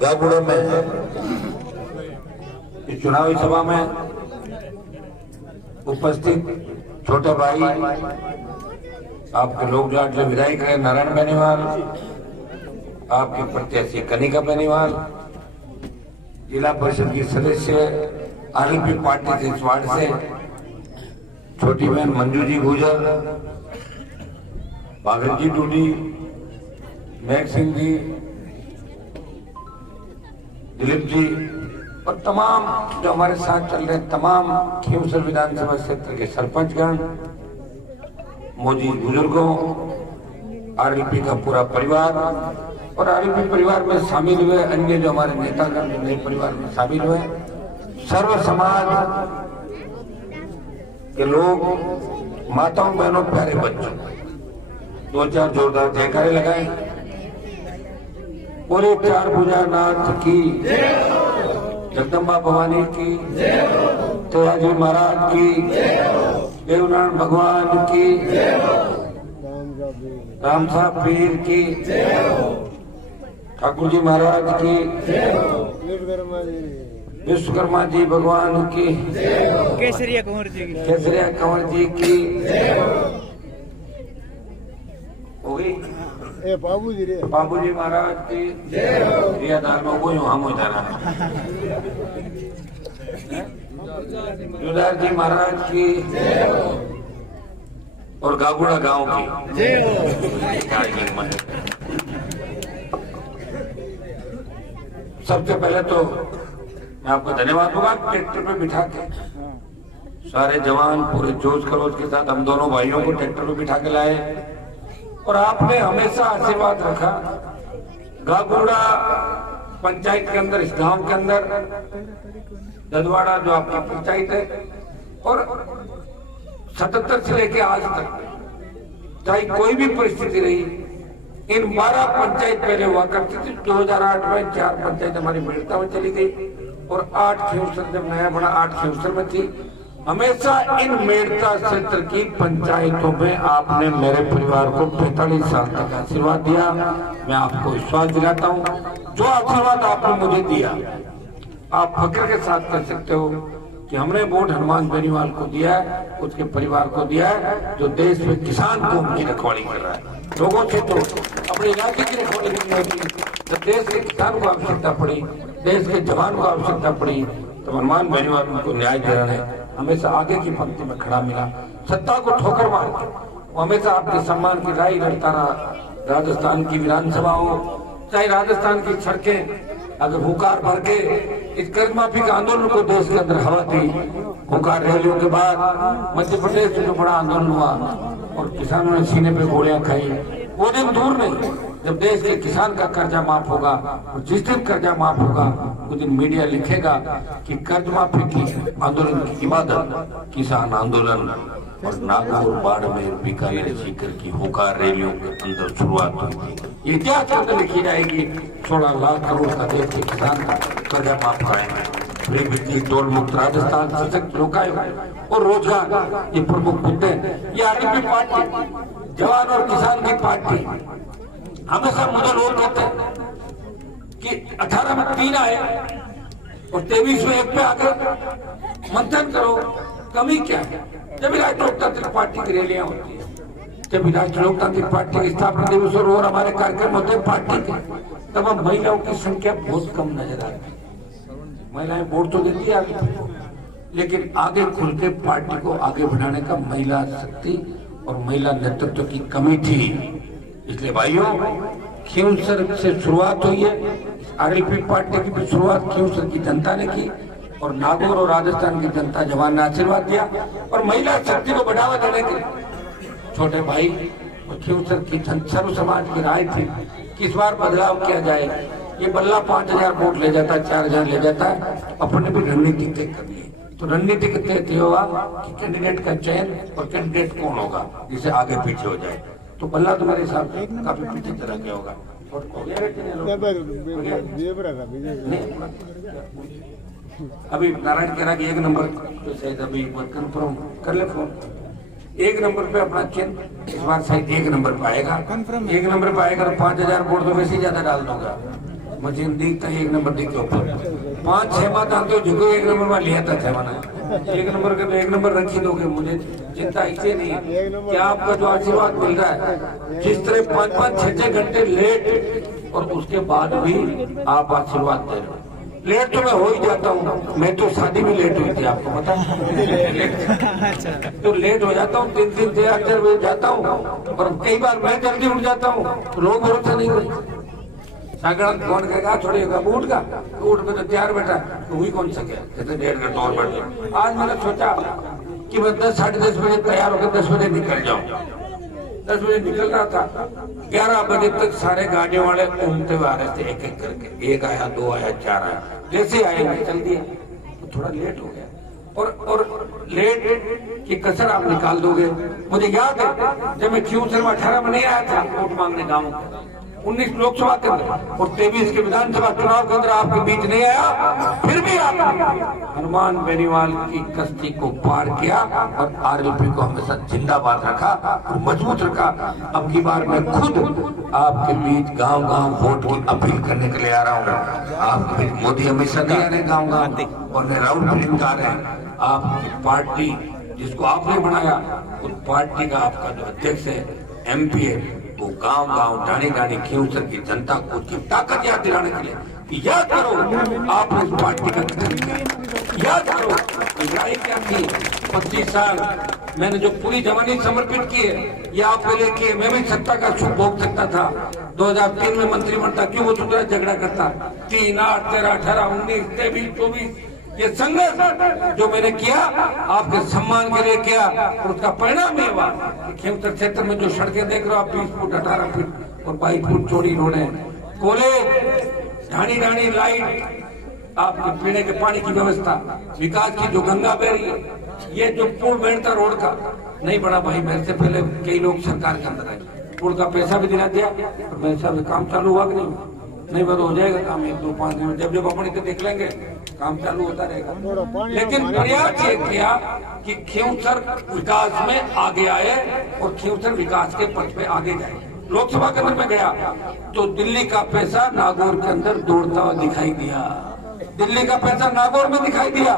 गागुड़ा में इस चुनावी सभा में उपस्थित छोटे भाई, आपके लोक लाडले विधायक है नारायण बेनीवाल, आपके प्रत्याशी कनिका बेनीवाल, जिला परिषद की सदस्य आरएलपी पार्टी से इस वार्ड से छोटी बहन मंजू जी गुजर, भागत जी टूडी, मैक सिंह जी, दिलीप जी और तमाम जो हमारे साथ चल रहे तमाम खींवसर विधानसभा क्षेत्र के सरपंचगण, मौजूद बुजुर्गों, आरएलपी का पूरा परिवार और आरएलपी परिवार में शामिल हुए अन्य जो हमारे नेतागण जो नए परिवार में शामिल हुए, सर्व समाज के लोग, माताओं बहनों प्यारे बच्चों, दो चार जोरदार जयकारे लगाए। बोले चार भुजानाथ की, जगदम्बा भवानी की, तेजाजी महाराज की, देवनारायण भगवान की, राम साहब पीर की, ठाकुर जी महाराज की, विश्वकर्मा जी भगवान की, केसरिया कंवर जी की हो गई। बाबूजी महाराज की रियादार में कोई हम हो जाना जुदार जी महाराज की और गागुड़ा गांव की। सबसे पहले तो मैं आपको धन्यवाद दूंगा, ट्रैक्टर पे बिठा के सारे जवान पूरे जोश खरोश के साथ हम दोनों भाइयों को ट्रैक्टर पे बिठा के लाए और आपने हमेशा आशीर्वाद रखा। गागुड़ा पंचायत के अंदर, इस गांव के अंदर ददवाड़ा जो आपकी पंचायत है, और 77 से लेके आज तक चाहे कोई भी परिस्थिति रही, इन 12 पंचायत पहले हुआ करती थी। 2008 में 4 पंचायत हमारी मेड़ता में चली गई और 8 खींवसर जब नया बना 8 खींवसर में थी। हमेशा इन मेड़ता क्षेत्र की पंचायतों में आपने मेरे परिवार को 45 साल तक आशीर्वाद दिया। मैं आपको विश्वास दिलाता हूँ, जो आशीर्वाद आपने मुझे दिया आप फक्र के साथ कह सकते हो कि हमने वोट हनुमान बेनीवाल को दिया है, उसके परिवार को दिया है, जो देश में किसान कौम की रखवाली कर रहा है। लोगों से तो अपने इलाके की रखवाली नहीं होती, जब देश के किसान को आवश्यकता पड़ी, देश के जवान को आवश्यकता पड़ी, तो हनुमान बेनीवाल उनको न्याय दे रहे हैं। हमेशा आगे की पंक्ति में खड़ा मिला, सत्ता को ठोकर मार के वो हमेशा आपके सम्मान की लड़ाई लड़ता रहा। राजस्थान की विधानसभा हो, चाहे राजस्थान की सड़कें, अगर हुकार भर के इस कर्ज माफी का आंदोलन को देश के अंदर हवा थी, हुकार रैलियों के बाद मध्य प्रदेश में जो बड़ा आंदोलन हुआ और किसानों ने सीने पे गोलियां खाई, वो दिन दूर नहीं जब देश के किसान का कर्जा माफ होगा। और जिस दिन कर्जा माफ होगा उस दिन मीडिया लिखेगा कि कर्ज माफी की आंदोलन की इबादत किसान आंदोलन और नागौर, बाड़मेर, बीकानेर, सीकर की हुकार रैलियों के अंदर शुरुआत हुई थी। इतिहास के अंदर लिखी जाएगी 16 लाख करोड़ का देश के किसान का कर्जा माफ कराएंगे। फ्री बिजली, टोल मुक्त राजस्थान, सशक्त लोकायुक्त और रोजगार, ये प्रमुख मुद्दे। ये आरएलपी पार्टी जवान और किसान की पार्टी। हमेशा मुझे लोग कहते हैं कि 18 में 3 आए और 23 में 1 पे आ गए, मंथन करो, कमी क्या है। जब राष्ट्रीय लोकतांत्रिक पार्टी की रैलियां होती है, जब राष्ट्रीय लोकतांत्रिक पार्टी के स्थापना दिवस और हमारे कार्यक्रम होते हैं पार्टी के, तब हम महिलाओं की संख्या बहुत कम नजर आती है। महिलाएं वोट तो देती है लेकिन आगे खुल के पार्टी को आगे बढ़ाने का महिला शक्ति और महिला नेतृत्व की कमी थी। इसलिए भाइयों, खींवसर से शुरुआत हुई है, आरएलपी पार्टी की भी शुरुआत खींवसर की जनता ने की और नागौर और राजस्थान की जनता जवान ने आशीर्वाद दिया। और महिला शक्ति को बढ़ावा देने के छोटे भाई और खींवसर की सर्व समाज की राय थी कि इस बार बदलाव किया जाए। ये बल्ला 5000 वोट ले जाता है, 4000 ले जाता है, अपने भी रणनीति तय कर ली। तो रणनीति तय होगा कि कैंडिडेट का चयन और कैंडिडेट कौन होगा जिसे आगे पीछे हो जाए। तो बल्ला तुम्हारे हिसाब से काफी पीछे चला गया होगा। अभी नारायण कह रहा कि 1 नंबर तो शायद अभी कंफर्म कर ले फोन। 1 नंबर पे अपना चिन्ह इस बार शायद 1 नंबर पाएगा। 1 नंबर पाएगा तो 5000 वोट तो वैसे ही ज्यादा डाल दूंगा। मुझे दिखता है 1 नंबर दिख के ऊपर 5-6 बात आते हो जो 1 नंबर में लिया था 6 बना 1 नंबर का तो 1 नंबर रखी दोगे। मुझे चिंता इससे नहीं है कि आपका जो आशीर्वाद मिल रहा है, जिस तरह 5-5, 6-6 घंटे लेट और उसके बाद भी आप आशीर्वाद दे रहे हो। लेट तो मैं हो ही जाता हूँ, मैं तो शादी में लेट हुई थी आपको पता तो लेट हो जाता हूँ, 3-3 से 8 बजे जाता हूँ और कई बार मैं जल्दी उठ जाता हूँ, लोग भरोसा नहीं करते। सागर कौन कहेगा छोड़ेगा उठ का उठ में तो तैयार बैठा तो हुई कौन सके कहते 1.5 घंटा और बैठ। आज मैंने सोचा कि मैं 10, साढ़े 10 बजे तैयार होकर 10 बजे निकल जाऊँ। 10 बजे निकल रहा था, 11 बजे तक सारे गाड़ियों वाले घूमते हुए आ रहे थे एक एक करके। 1 आया, 2 आया, 4 आया, जैसे आए मैं चल दिया तो थोड़ा लेट हो गया। और लेट की कसर आप निकाल दोगे। मुझे याद है जब मैं क्यूसर में 18 में नहीं आया था वोट मांगने गाँव 19 लोकसभा के अंदर और 23 के विधानसभा चुनाव के अंदर आपके बीच नहीं आया, फिर भी आपने हनुमान बेनीवाल की कश्ती को पार किया और आरएलपी को हमेशा जिंदाबाद रखा और मजबूत रखा। अब की बार मैं खुद आपके बीच गांव-गांव वोट की अपील करने के लिए आ रहा हूँ। आप मोदी हमेशा नहीं आ रहे गाँव-गाँव और न राहुल फिल्म आ रहे हैं। आपकी पार्टी जिसको आपने बनाया उस पार्टी का आपका जो अध्यक्ष है MP है वो गांव-गांव डाणी-डाणी क्यूसर की जनता को उसकी ताकत याद दिलाने के लिए याद करो आप उस पार्टी का गठन किया। याद करो लड़ाई क्या थी 25 साल मैंने जो पूरी जवानी समर्पित की है ये आपके लिए की है। मैं भी सत्ता का सुख भोग सकता था। 2003 में मंत्री बनता क्यों वो दूसरा झगड़ा करता। 3, 8, 13, 18, 19, 23, 24 ये संघर्ष जो मैंने किया आपके सम्मान के लिए किया और उसका परिणाम ये हुआ कि खेमसर क्षेत्र में जो सड़कें देख रहे हो आप 20 फुट 18 फुट और 22 फुट चौड़ी रोडें, कॉलेज, ढाणी लाइट, आपके पीने के पानी की व्यवस्था, विकास की जो गंगा बह रही है, ये जो पुल बैठता रोड का नहीं बड़ा भाई मेरे से पहले कई लोग सरकार के अंदर आए, पुल का पैसा भी दिला दिया और मेरे हिसाब से काम चालू हुआ कि नहीं बस हो जाएगा काम 1-2-5 दिन में जब अपने को देख लेंगे काम चालू होता रहेगा। लेकिन प्रयास ये किया कि खेमसर विकास में आगे आए और खेमसर विकास के पथ पे आगे जाए। लोकसभा के अंदर में गया तो दिल्ली का पैसा नागौर के अंदर दौड़ता हुआ दिखाई दिया। दिल्ली का पैसा नागौर में दिखाई दिया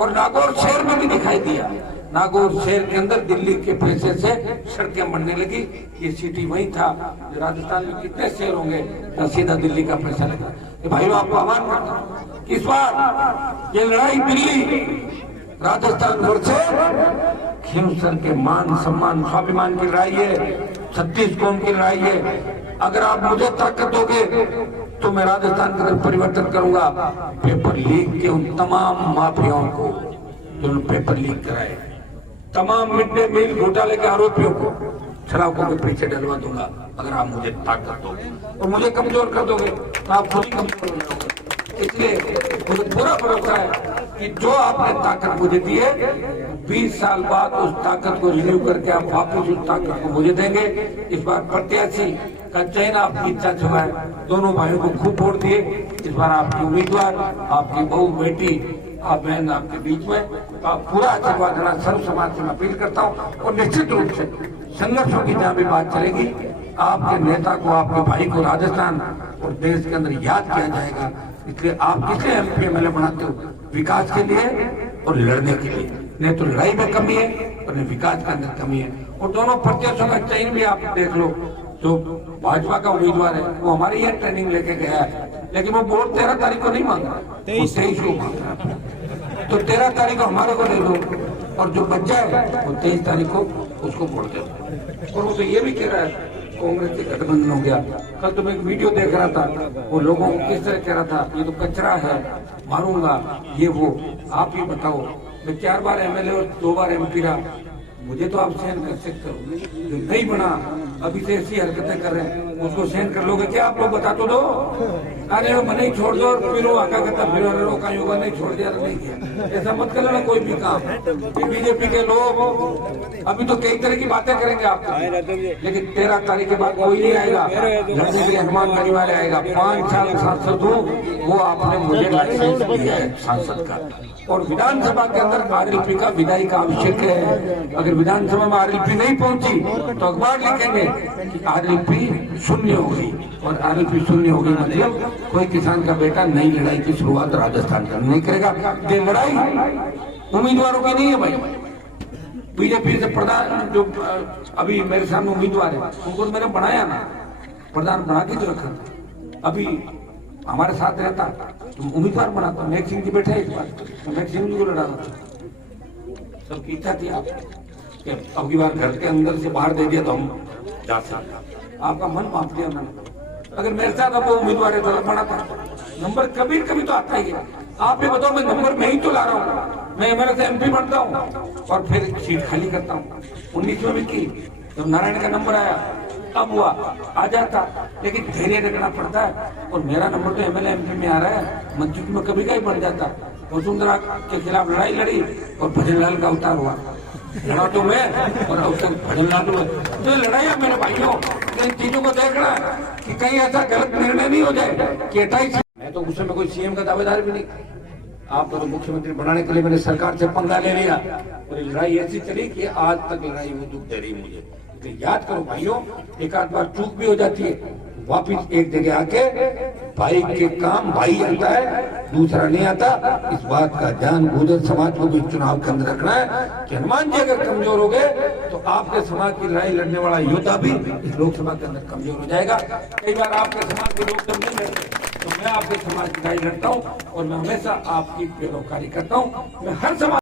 और नागौर शहर में भी दिखाई दिया। नागौर शहर के अंदर दिल्ली के पैसे से सड़कें बनने लगी। ये सिटी वही था जो राजस्थान में कितने शहर होंगे तो सीधा दिल्ली का पैसा लगा। भाइयों आपको आह्वान करता हूँ इस बार ये लड़ाई दिल्ली राजस्थान से खेमसर के मान सम्मान स्वाभिमान की लड़ाई है, 36 कौम की लड़ाई है। अगर आप मुझे ताकत दोगे तो मैं राजस्थान का परिवर्तन करूंगा। पेपर लीक के उन तमाम माफियाओं को जो पेपर लीक कराए, तमाम मिड डे मील घोटाले के आरोपियों को सलाखों के पीछे डलवा दूंगा अगर आप मुझे ताकत दोगे और मुझे कमजोर कर दोगे तो आप खुद ही कमजोर हो जाओगे। इसलिए मुझे पूरा भरोसा है कि जो आपने ताकत मुझे दी है 20 साल बाद उस ताकत को रिन्यू करके आप वापस उस ताकत को मुझे देंगे। इस बार प्रत्याशी का चयन आपकी इच्छा से हुआ है। दोनों भाइयों को खूब वोट दिए। इस बार आपकी उम्मीदवार आपकी बहू बेटी आप बहन आपके बीच में आप पूरा आशीर्वाद देना सर्व समाज से मैं अपील करता हूँ। और निश्चित रूप से संघर्षों की जहाँ भी बात चलेगी आपके नेता को आपके भाई को राजस्थान और देश के अंदर याद किया जाएगा। इसलिए आप किसे MP MLA बनाते हो विकास के लिए और लड़ने के लिए, नहीं तो लड़ाई में कमी है और नहीं विकास के अंदर कमी है। और दोनों प्रत्याशियों का चयन भी आप देख लो। जो भाजपा का उम्मीदवार है वो हमारी यहाँ ट्रेनिंग लेके गया है लेकिन वो वोट 13 तारीख को नहीं मांग रहा, 23 को मांग रहा। तो 13 तारीख को हमारे को दे दो और जो बच्चा है वो 23 तारीख को उसको वोट दे दो। और वो तो ये भी कह रहा है कांग्रेस के गठबंधन हो गया। कल तो मैं एक वीडियो देख रहा था वो लोगों को किस तरह कह रहा था ये तो कचरा है मारूंगा ये वो। आप ही बताओ मैं 4 बार MLA और 2 बार MP रहा, मुझे तो आप सहन कर सकते हो। जो नहीं बना अभी से ऐसी हरकतें कर रहे हैं, उसको सहन कर लोगे क्या आप लोग? बता तो दो। अरे वो नहीं छोड़ दो, फिर वो आका कहता फिर रोका योगा नहीं छोड़ दिया नहीं किया। ऐसा मत कर लेना कोई भी काम। बीजेपी के लोग अभी तो कई तरह की बातें करेंगे आपको, लेकिन 13 तारीख के बाद कोई नहीं आएगा। लखनऊ के हनुमान गढ़ी वाले आएगा। 5 साल सांसद हूँ, वो आपने मुझे लाइसेंस दिया है सांसद का। और विधानसभा के अंदर आरएलपी का विदाई का आवश्यक है। अगर विधानसभा में आरएलपी नहीं पहुंची तो अखबार लिखेंगे कि आरएलपी शून्य हो गई। और आरएलपी शून्य हो गई मतलब कोई किसान का बेटा नई लड़ाई की शुरुआत राजस्थान का नहीं करेगा। ये लड़ाई उम्मीदवारों की नहीं है भाई। बीजेपी से प्रधान जो अभी मेरे सामने उम्मीदवार है, उनको मैंने बनाया ना, प्रधान बना के जो रखा था। अभी हमारे साथ रहता तो उम्मीदवार बनाता। नेक सिंह जी बैठे एक बार, नेक सिंह जी को लड़ाना था। सबकी इच्छा थी आप अब की बार घर के अंदर से बाहर दे दिया तो हम जा सकते। आपका मन माप दिया उन्होंने। अगर मेरे साथ अब वो उम्मीदवार है तो बना था। नंबर कभी कभी तो आता ही है। आप ये बताओ, मैं नंबर में ही तो ला रहा हूँ। मैं एमएलए से एमपी बनता हूँ और फिर सीट खाली करता हूँ। 19 में भी की जब नारायण का नंबर आया अब हुआ आ जाता, लेकिन धैर्य रखना पड़ता है। और मेरा नंबर तो एमएलए एमपी में आ रहा है, मंत्री में कभी का ही बन जाता। वसुंधरा के खिलाफ लड़ाई लड़ी और भजनलाल का अवतार हुआ। लड़ा तो मैं और अवसर भजनलाल हुआ। तो लड़ाई है मेरे भाइयों, इन चीजों को देखना कि कहीं ऐसा गलत निर्णय नहीं हो जाए कि 28। मैं तो उस समय कोई सीएम का दावेदार भी नहीं। आप तो मुख्यमंत्री बनाने के लिए मैंने सरकार से पंगा ले लिया और लड़ाई ऐसी चली कि आज तक लड़ाई वो दुख दे रही मुझे। याद करो भाइयों, एक आध बार चूक भी हो जाती है, वापिस एक जगह आके भाई के काम भाई आता है, दूसरा नहीं आता। इस बात का ध्यान गुर्जर समाज को भी चुनाव के अंदर रखना है कि हनुमान जी अगर कमजोर हो गए तो आपके समाज की लड़ाई लड़ने वाला योद्धा भी इस लोकसभा के अंदर कमजोर हो जाएगा। कई बार आपके समाज के लोग जब नहीं लड़ते तो मैं आपके समाज की लड़ाई लड़ता हूँ और मैं हमेशा आपकी पैरोकारी करता हूँ। मैं हर समाज